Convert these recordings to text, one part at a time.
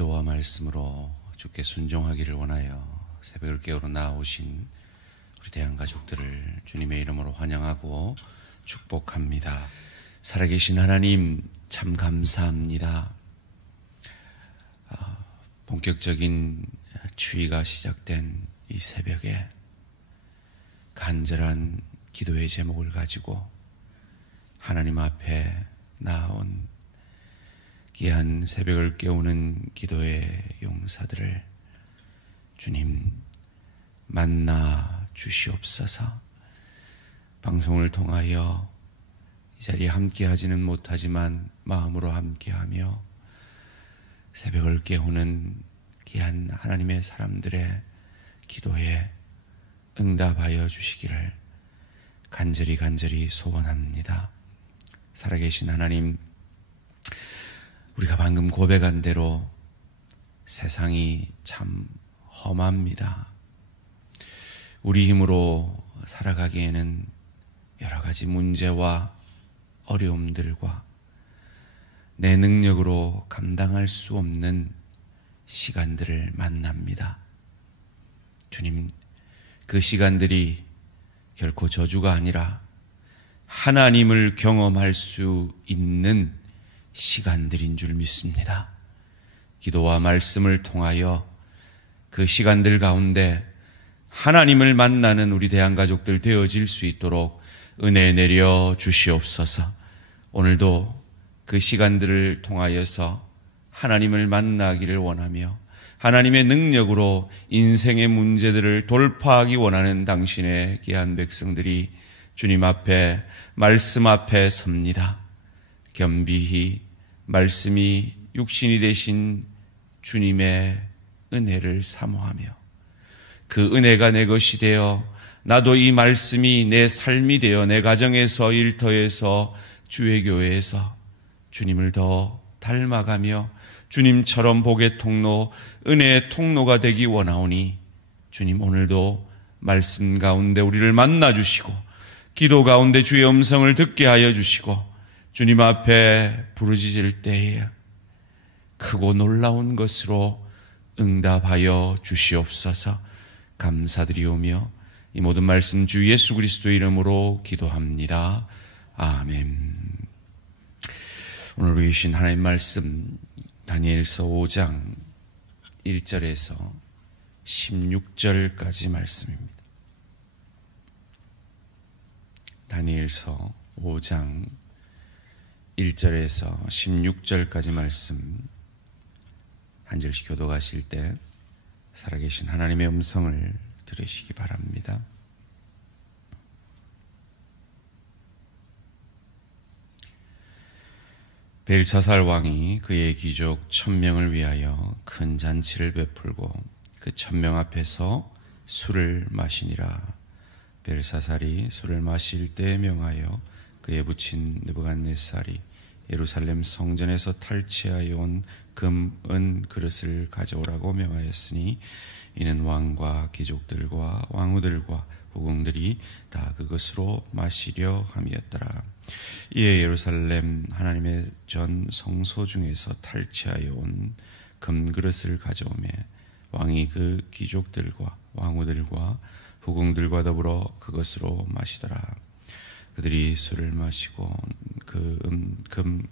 기도와 말씀으로 주께 순종하기를 원하여 새벽을 깨우러 나오신 우리 대한가족들을 주님의 이름으로 환영하고 축복합니다. 살아계신 하나님 참 감사합니다. 본격적인 추위가 시작된 이 새벽에 간절한 기도의 제목을 가지고 하나님 앞에 나온 귀한 새벽을 깨우는 기도의 용사들을 주님 만나 주시옵소서. 방송을 통하여 이 자리에 함께하지는 못하지만 마음으로 함께하며 새벽을 깨우는 귀한 하나님의 사람들의 기도에 응답하여 주시기를 간절히 소원합니다. 살아계신 하나님, 우리가 방금 고백한 대로 세상이 참 험합니다. 우리 힘으로 살아가기에는 여러 가지 문제와 어려움들과 내 능력으로 감당할 수 없는 시간들을 만납니다. 주님, 그 시간들이 결코 저주가 아니라 하나님을 경험할 수 있는 시간들인 줄 믿습니다. 기도와 말씀을 통하여 그 시간들 가운데 하나님을 만나는 우리 대한가족들 되어질 수 있도록 은혜 내려 주시옵소서. 오늘도 그 시간들을 통하여서 하나님을 만나기를 원하며 하나님의 능력으로 인생의 문제들을 돌파하기 원하는 당신의 귀한 백성들이 주님 앞에, 말씀 앞에 섭니다. 겸비히 말씀이 육신이 되신 주님의 은혜를 사모하며 그 은혜가 내 것이 되어 나도 이 말씀이 내 삶이 되어 내 가정에서, 일터에서, 주의 교회에서 주님을 더 닮아가며 주님처럼 복의 통로, 은혜의 통로가 되기 원하오니 주님 오늘도 말씀 가운데 우리를 만나 주시고 기도 가운데 주의 음성을 듣게 하여 주시고 주님 앞에 부르짖을 때에 크고 놀라운 것으로 응답하여 주시옵소서. 감사드리오며 이 모든 말씀 주 예수 그리스도의 이름으로 기도합니다. 아멘. 오늘 우리 주신 하나님 말씀 다니엘서 5장 1절에서 16절까지 말씀입니다. 다니엘서 5장 1절에서 16절까지 말씀 한 절씩 교독하실 때 살아계신 하나님의 음성을 들으시기 바랍니다. 벨사살 왕이 그의 귀족 1000명을 위하여 큰 잔치를 베풀고 그 1000명 앞에서 술을 마시니라. 벨사살이 술을 마실 때 명하여 그의 부친 느부갓네살이 예루살렘 성전에서 탈취하여 온 금, 은 그릇을 가져오라고 명하였으니 이는 왕과 귀족들과 왕후들과 후궁들이 다 그것으로 마시려 함이었더라. 이에 예루살렘 하나님의 전 성소 중에서 탈취하여 온 금그릇을 가져오매 왕이 그 귀족들과 왕후들과 후궁들과 더불어 그것으로 마시더라. 그들이 술을 마시고 그 금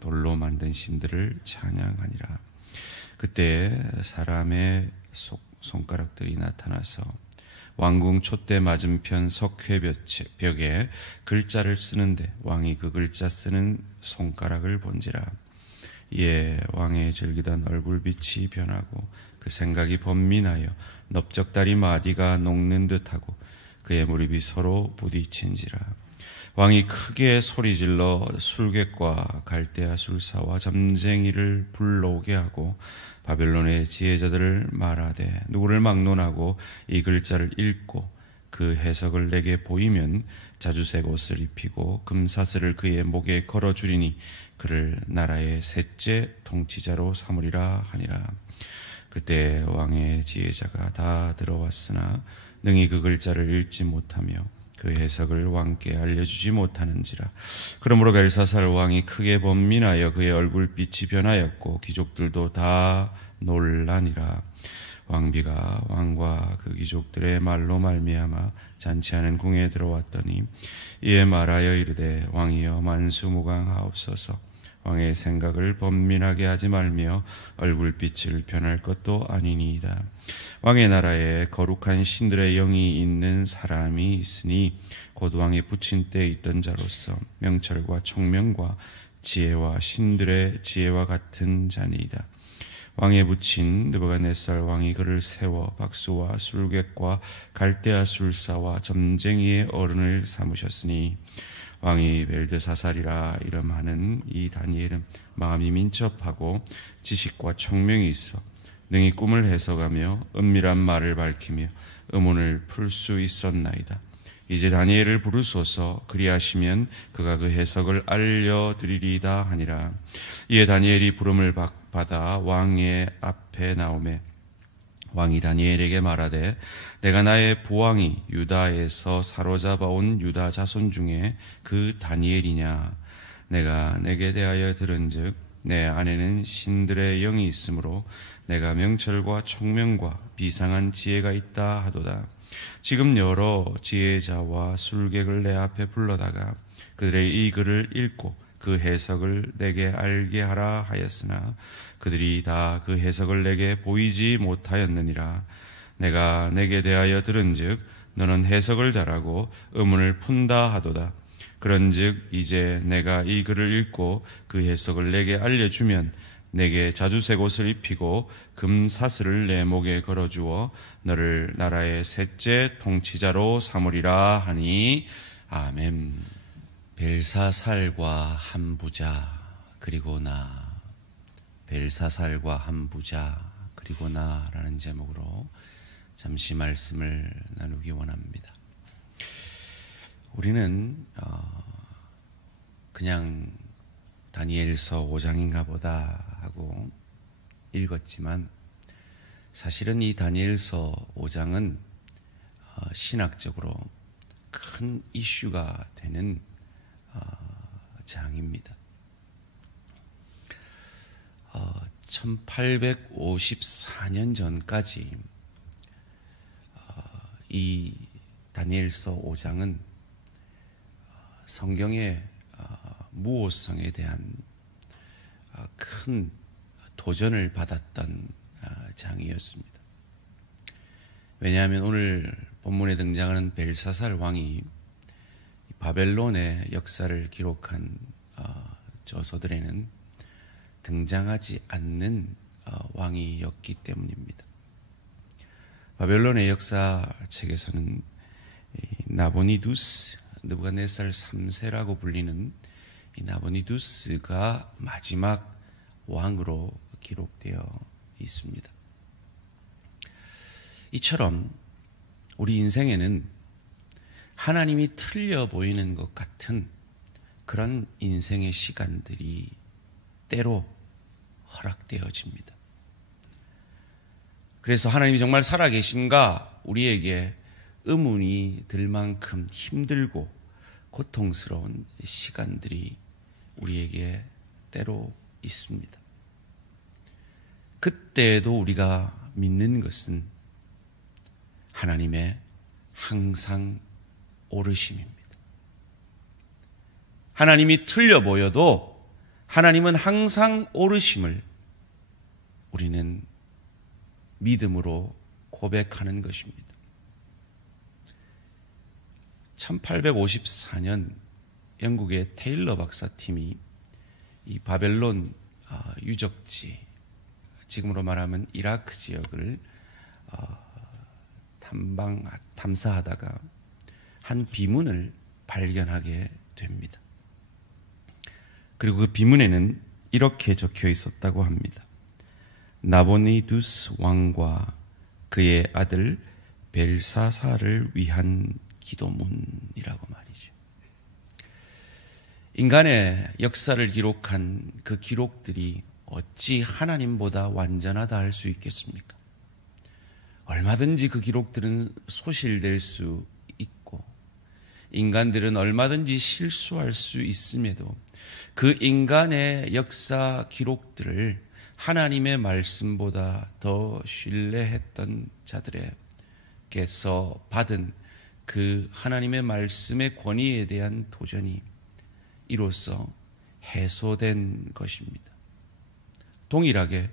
돌로 만든 신들을 찬양하니라. 그때 사람의 손가락들이 나타나서 왕궁 촛대 맞은편 석회벽에 글자를 쓰는데 왕이 그 글자 쓰는 손가락을 본지라. 이에 왕의 즐기던 얼굴빛이 변하고 그 생각이 번민하여 넓적다리 마디가 녹는 듯하고 그의 무릎이 서로 부딪힌지라. 왕이 크게 소리질러 술객과 갈대아 술사와 점쟁이를 불러오게 하고 바벨론의 지혜자들을 말하되 누구를 막론하고 이 글자를 읽고 그 해석을 내게 보이면 자주색 옷을 입히고 금사슬을 그의 목에 걸어주리니 그를 나라의 셋째 통치자로 삼으리라 하니라. 그때 왕의 지혜자가 다 들어왔으나 능히 그 글자를 읽지 못하며 그 해석을 왕께 알려주지 못하는지라. 그러므로 벨사살 왕이 크게 번민하여 그의 얼굴빛이 변하였고 귀족들도 다 놀라니라. 왕비가 왕과 그 귀족들의 말로 말미암아 잔치하는 궁에 들어왔더니 이에 말하여 이르되 왕이여 만수무강하옵소서. 왕의 생각을 번민하게 하지 말며 얼굴빛을 변할 것도 아니니이다. 왕의 나라에 거룩한 신들의 영이 있는 사람이 있으니 곧 왕이 붙인 때에 있던 자로서 명철과 총명과 지혜와 신들의 지혜와 같은 자니이다. 왕에 붙인 느부갓네살 왕이 그를 세워 박수와 술객과 갈대아 술사와 점쟁이의 어른을 삼으셨으니 왕이 벨드사살이라 이름하는 이 다니엘은 마음이 민첩하고 지식과 총명이 있어 능히 꿈을 해석하며 은밀한 말을 밝히며 의문을 풀 수 있었나이다. 이제 다니엘을 부르소서. 그리하시면 그가 그 해석을 알려드리리다 하니라. 이에 다니엘이 부름을 받아 왕의 앞에 나오매 왕이 다니엘에게 말하되 내가 나의 부왕이 유다에서 사로잡아온 유다 자손 중에 그 다니엘이냐. 내가 내게 대하여 들은즉 내 안에는 신들의 영이 있으므로 내가 명철과 총명과 비상한 지혜가 있다 하도다. 지금 여러 지혜자와 술객을 내 앞에 불러다가 그들의 이 글을 읽고 그 해석을 내게 알게 하라 하였으나 그들이 다 그 해석을 내게 보이지 못하였느니라. 내가 내게 대하여 들은즉 너는 해석을 잘하고 의문을 푼다 하도다. 그런즉 이제 내가 이 글을 읽고 그 해석을 내게 알려주면 내게 자주색 옷을 입히고 금사슬을 내 목에 걸어주어 너를 나라의 셋째 통치자로 삼으리라 하니. 아멘. 벨사살과 한 부자 그리고 나. 벨사살과 한 부자 그리고 나라는 제목으로 잠시 말씀을 나누기 원합니다. 우리는 그냥 다니엘서 5장인가 보다 하고 읽었지만 사실은 이 다니엘서 5장은 신학적으로 큰 이슈가 되는 장입니다. 1854년 전까지 이 다니엘서 5장은 성경의 무오성에 대한 큰 도전을 받았던 장이었습니다. 왜냐하면 오늘 본문에 등장하는 벨사살 왕이 바벨론의 역사를 기록한 저서들에는 등장하지 않는 왕이었기 때문입니다. 바벨론의 역사책에서는 나보니두스, 느부갓네살 3세라고 불리는 이 나보니두스가 마지막 왕으로 기록되어 있습니다. 이처럼 우리 인생에는 하나님이 틀려 보이는 것 같은 그런 인생의 시간들이 때로 허락되어집니다. 그래서 하나님이 정말 살아계신가 우리에게 의문이 들 만큼 힘들고 고통스러운 시간들이 우리에게 때로 있습니다. 그때에도 우리가 믿는 것은 하나님의 항상 오르심입니다. 하나님이 틀려 보여도 하나님은 항상 오르심을 우리는 믿음으로 고백하는 것입니다. 1854년 영국의 테일러 박사팀이 이 바벨론 유적지, 지금으로 말하면 이라크 지역을 탐사하다가 한 비문을 발견하게 됩니다. 그리고 그 비문에는 이렇게 적혀 있었다고 합니다. 나보니두스 왕과 그의 아들 벨사살을 위한 기도문이라고 말이죠. 인간의 역사를 기록한 그 기록들이 어찌 하나님보다 완전하다 할 수 있겠습니까? 얼마든지 그 기록들은 소실될 수 있고 인간들은 얼마든지 실수할 수 있음에도 그 인간의 역사 기록들을 하나님의 말씀보다 더 신뢰했던 자들에게서 받은 그 하나님의 말씀의 권위에 대한 도전이 이로써 해소된 것입니다. 동일하게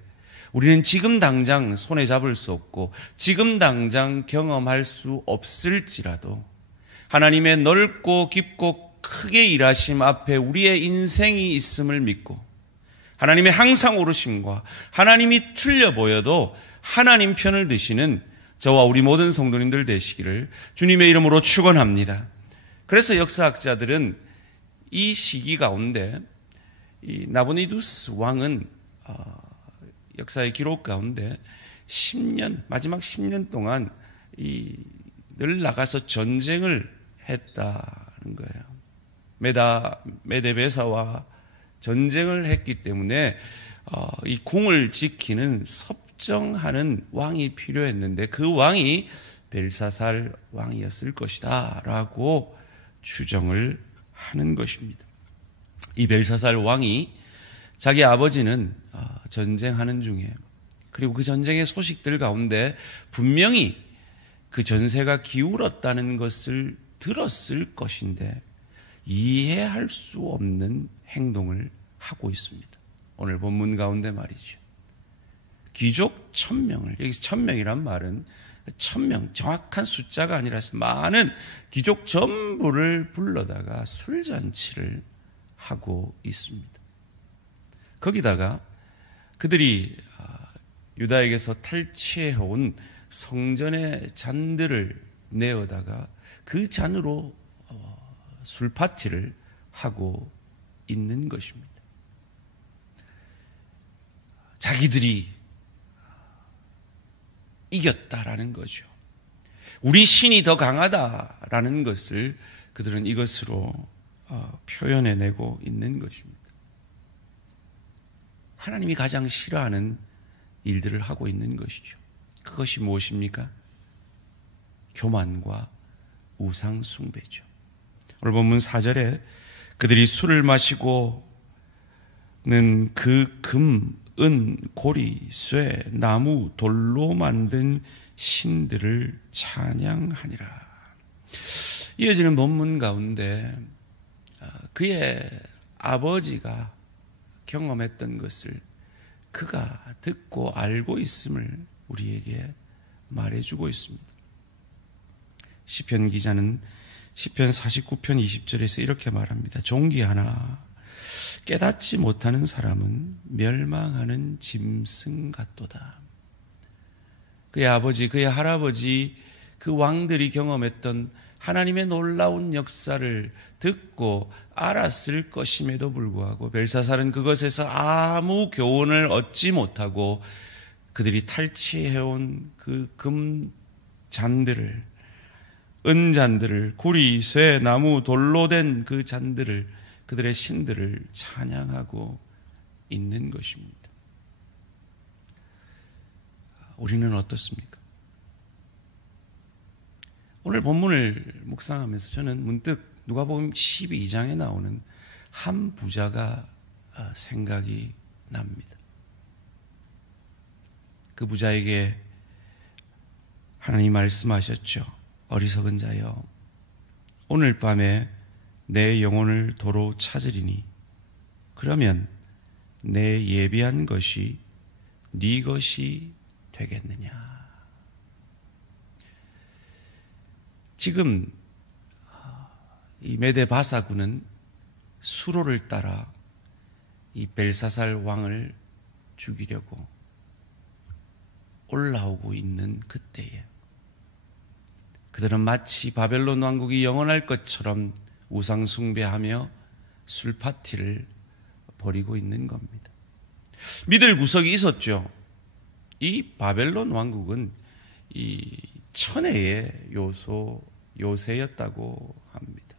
우리는 지금 당장 손에 잡을 수 없고 지금 당장 경험할 수 없을지라도 하나님의 넓고 깊고 크게 일하심 앞에 우리의 인생이 있음을 믿고 하나님의 항상 오르심과 하나님이 틀려 보여도 하나님 편을 드시는 저와 우리 모든 성도님들 되시기를 주님의 이름으로 축원합니다. 그래서 역사학자들은 이 시기 가운데 이 나부니두스 왕은 역사의 기록 가운데 10년, 마지막 10년 동안 늘 나가서 전쟁을 했다는 거예요. 메데베사와 전쟁을 했기 때문에 이 궁을 지키는 섭정하는 왕이 필요했는데 그 왕이 벨사살 왕이었을 것이다 라고 추정을 하는 것입니다. 이 벨사살 왕이 자기 아버지는 전쟁하는 중에 그리고 그 전쟁의 소식들 가운데 분명히 그 전세가 기울었다는 것을 들었을 것인데 이해할 수 없는 행동을 하고 있습니다. 오늘 본문 가운데 말이죠. 귀족 1000명을, 여기서 1000명이란 말은 1000명, 정확한 숫자가 아니라서 많은 귀족 전부를 불러다가 술잔치를 하고 있습니다. 거기다가 그들이 유다에게서 탈취해온 성전의 잔들을 내어다가 그 잔으로 술 파티를 하고 있는 것입니다. 자기들이 이겼다라는 거죠. 우리 신이 더 강하다라는 것을 그들은 이것으로 표현해내고 있는 것입니다. 하나님이 가장 싫어하는 일들을 하고 있는 것이죠. 그것이 무엇입니까? 교만과 우상 숭배죠. 오늘 본문 4절에 그들이 술을 마시고는 그 금, 은, 고리, 쇠, 나무, 돌로 만든 신들을 찬양하니라. 이어지는 본문 가운데 그의 아버지가 경험했던 것을 그가 듣고 알고 있음을 우리에게 말해주고 있습니다. 시편 기자는 시편 49편 20절에서 이렇게 말합니다. 종기하나 깨닫지 못하는 사람은 멸망하는 짐승 같도다. 그의 아버지, 그의 할아버지, 그 왕들이 경험했던 하나님의 놀라운 역사를 듣고 알았을 것임에도 불구하고 벨사살은 그것에서 아무 교훈을 얻지 못하고 그들이 탈취해온 그 금잔들을, 은잔들을, 구리, 쇠, 나무, 돌로 된 그 잔들을, 그들의 신들을 찬양하고 있는 것입니다. 우리는 어떻습니까? 오늘 본문을 묵상하면서 저는 문득 누가복음 12장에 나오는 한 부자가 생각이 납니다. 그 부자에게 하나님 말씀하셨죠. 어리석은 자여, 오늘 밤에 내 영혼을 도로 찾으리니 그러면 내 예비한 것이 네 것이 되겠느냐. 지금 이 메데바사군은 수로를 따라 이 벨사살 왕을 죽이려고 올라오고 있는 그때에 그들은 마치 바벨론 왕국이 영원할 것처럼 우상 숭배하며 술 파티를 벌이고 있는 겁니다. 믿을 구석이 있었죠. 이 바벨론 왕국은 이 천혜의 요새였다고 합니다.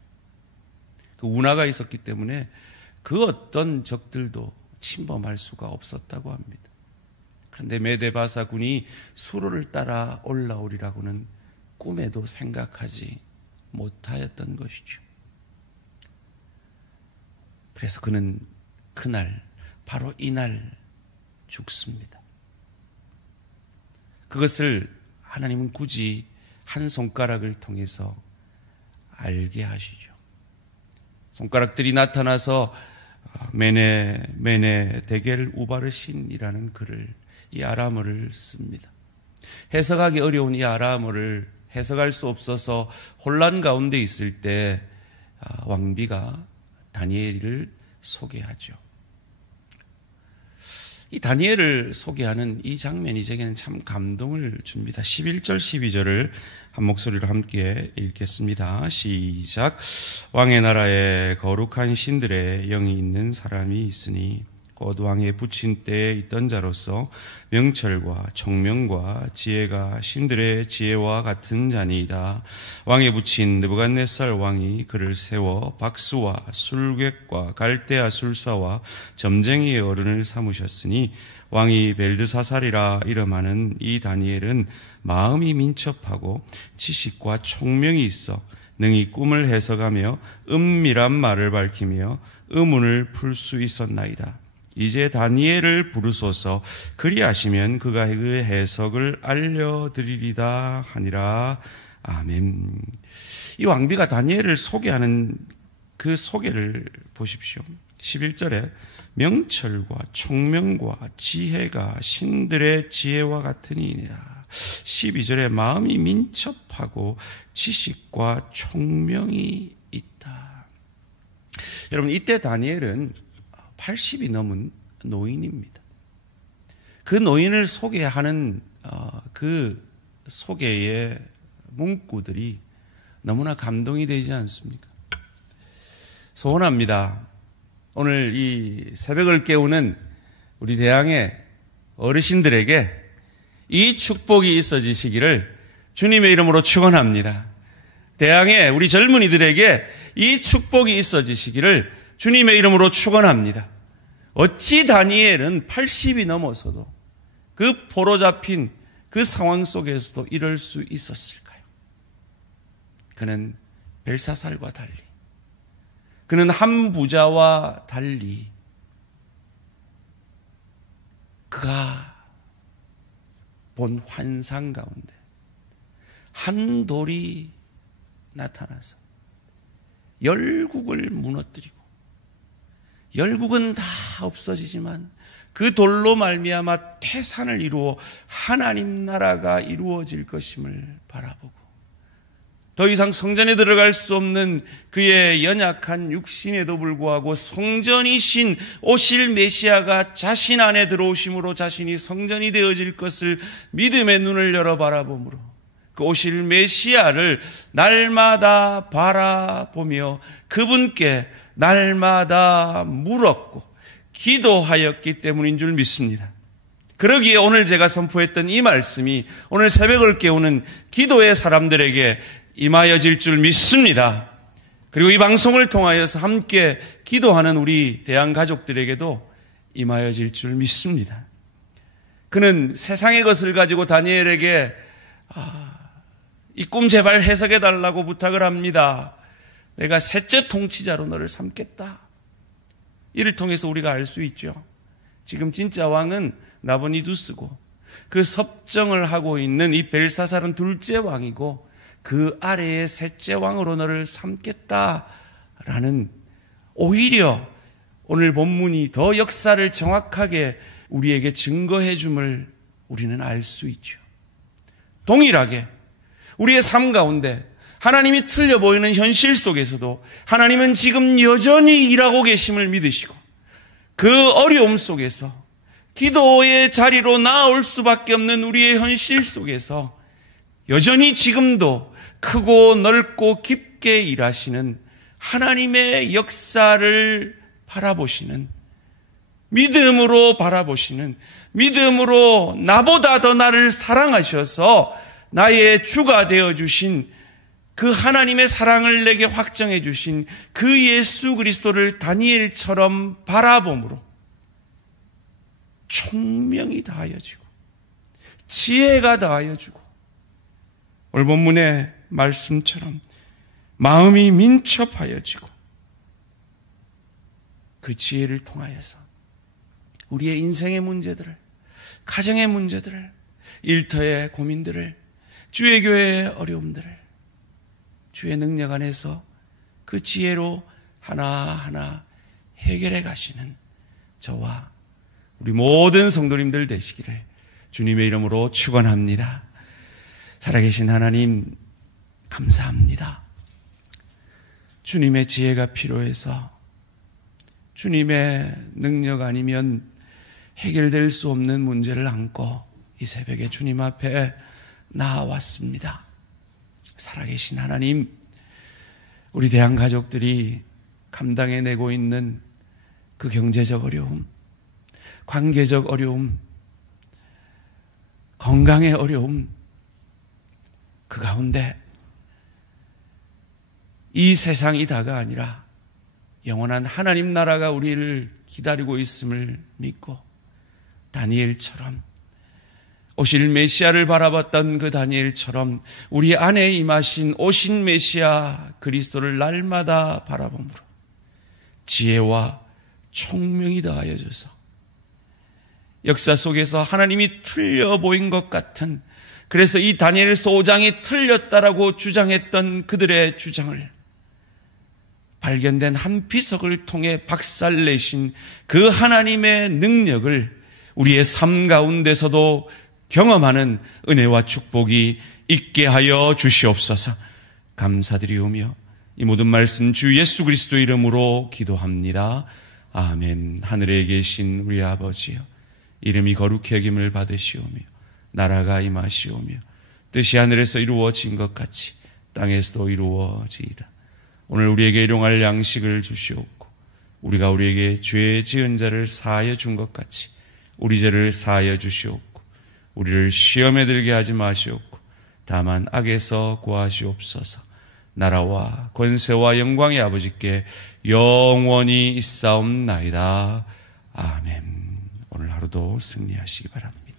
그 운하가 있었기 때문에 그 어떤 적들도 침범할 수가 없었다고 합니다. 그런데 메데바사 군이 수로를 따라 올라오리라고는 꿈에도 생각하지 못하였던 것이죠. 그래서 그는 그날, 바로 이날 죽습니다. 그것을 하나님은 굳이 한 손가락을 통해서 알게 하시죠. 손가락들이 나타나서 메네 데겔 우바르신이라는 글을, 이 아람어를 씁니다. 해석하기 어려운 이 아람어를 해석할 수 없어서 혼란 가운데 있을 때 왕비가 다니엘을 소개하죠. 이 다니엘을 소개하는 이 장면이 제게는 참 감동을 줍니다. 11절 12절을 한 목소리로 함께 읽겠습니다. 시작. 왕의 나라에 거룩한 신들의 영이 있는 사람이 있으니 곧 왕의 붙인 때에 있던 자로서 명철과 총명과 지혜가 신들의 지혜와 같은 자니이다. 왕의 붙인 느부갓네살 왕이 그를 세워 박수와 술객과 갈대아 술사와 점쟁이의 어른을 삼으셨으니 왕이 벨드사살이라 이름하는 이 다니엘은 마음이 민첩하고 지식과 총명이 있어 능히 꿈을 해석하며 은밀한 말을 밝히며 의문을 풀 수 있었나이다. 이제 다니엘을 부르소서. 그리하시면 그가 그 해석을 알려드리리다 하니라. 아멘. 이 왕비가 다니엘을 소개하는 그 소개를 보십시오. 11절에 명철과 총명과 지혜가 신들의 지혜와 같으니라. 12절에 마음이 민첩하고 지식과 총명이 있다. 여러분, 이때 다니엘은 80이 넘은 노인입니다. 그 노인을 소개하는 그 소개의 문구들이 너무나 감동이 되지 않습니까? 소원합니다. 오늘 이 새벽을 깨우는 우리 대항의 어르신들에게 이 축복이 있어지시기를 주님의 이름으로 축원합니다. 대항의 우리 젊은이들에게 이 축복이 있어지시기를 주님의 이름으로 축원합니다. 어찌 다니엘은 80이 넘어서도 그 포로 잡힌 그 상황 속에서도 이럴 수 있었을까요? 그는 벨사살과 달리, 그는 한 부자와 달리 그가 본 환상 가운데 한 돌이 나타나서 열국을 무너뜨리고, 열국은 다 없어지지만 그 돌로 말미암아 태산을 이루어 하나님 나라가 이루어질 것임을 바라보고, 더 이상 성전에 들어갈 수 없는 그의 연약한 육신에도 불구하고 성전이신 오실 메시아가 자신 안에 들어오심으로 자신이 성전이 되어질 것을 믿음의 눈을 열어 바라보므로 그 오실 메시아를 날마다 바라보며 그분께 날마다 물었고 기도하였기 때문인 줄 믿습니다. 그러기에 오늘 제가 선포했던 이 말씀이 오늘 새벽을 깨우는 기도의 사람들에게 임하여질 줄 믿습니다. 그리고 이 방송을 통하여서 함께 기도하는 우리 대한 가족들에게도 임하여질 줄 믿습니다. 그는 세상의 것을 가지고 다니엘에게 이 꿈 제발 해석해 달라고 부탁을 합니다. 내가 셋째 통치자로 너를 삼겠다. 이를 통해서 우리가 알 수 있죠. 지금 진짜 왕은 나보니두스고 그 섭정을 하고 있는 이 벨사살은 둘째 왕이고 그 아래의 셋째 왕으로 너를 삼겠다라는, 오히려 오늘 본문이 더 역사를 정확하게 우리에게 증거해 줌을 우리는 알 수 있죠. 동일하게 우리의 삶 가운데 하나님이 틀려 보이는 현실 속에서도 하나님은 지금 여전히 일하고 계심을 믿으시고, 그 어려움 속에서 기도의 자리로 나아올 수밖에 없는 우리의 현실 속에서 여전히 지금도 크고 넓고 깊게 일하시는 하나님의 역사를 바라보시는, 믿음으로 바라보시는, 믿음으로 나보다 더 나를 사랑하셔서 나의 주가 되어주신 그 하나님의 사랑을 내게 확정해 주신 그 예수 그리스도를 다니엘처럼 바라봄으로 총명이 다하여지고 지혜가 다하여지고, 오늘 본문의 말씀처럼 마음이 민첩하여지고 그 지혜를 통하여서 우리의 인생의 문제들을, 가정의 문제들을, 일터의 고민들을, 주의 교회의 어려움들을 주의 능력 안에서 그 지혜로 하나하나 해결해 가시는 저와 우리 모든 성도님들 되시기를 주님의 이름으로 축원합니다. 살아계신 하나님 감사합니다. 주님의 지혜가 필요해서 주님의 능력 아니면 해결될 수 없는 문제를 안고 이 새벽에 주님 앞에 나아왔습니다. 살아계신 하나님, 우리 대한 가족들이 감당해내고 있는 그 경제적 어려움, 관계적 어려움, 건강의 어려움, 그 가운데 이 세상이 다가 아니라 영원한 하나님 나라가 우리를 기다리고 있음을 믿고 다니엘처럼 오실 메시아를 바라봤던 그 다니엘처럼 우리 안에 임하신 오신 메시아 그리스도를 날마다 바라봄으로 지혜와 총명이 더하여져서 역사 속에서 하나님이 틀려 보인 것 같은, 그래서 이 다니엘 5장이 틀렸다라고 주장했던 그들의 주장을 발견된 한 비석을 통해 박살내신 그 하나님의 능력을 우리의 삶 가운데서도 경험하는 은혜와 축복이 있게 하여 주시옵소서. 감사드리오며 이 모든 말씀 주 예수 그리스도 이름으로 기도합니다. 아멘. 하늘에 계신 우리 아버지여, 이름이 거룩히 여김을 받으시오며 나라가 임하시오며 뜻이 하늘에서 이루어진 것 같이 땅에서도 이루어지이다. 오늘 우리에게 일용할 양식을 주시옵고 우리가 우리에게 죄 지은 자를 사하여 준 것 같이 우리 죄를 사하여 주시옵고 우리를 시험에 들게 하지 마시옵고 다만 악에서 구하시옵소서. 나라와 권세와 영광의 아버지께 영원히 있사옵나이다. 아멘. 오늘 하루도 승리하시기 바랍니다.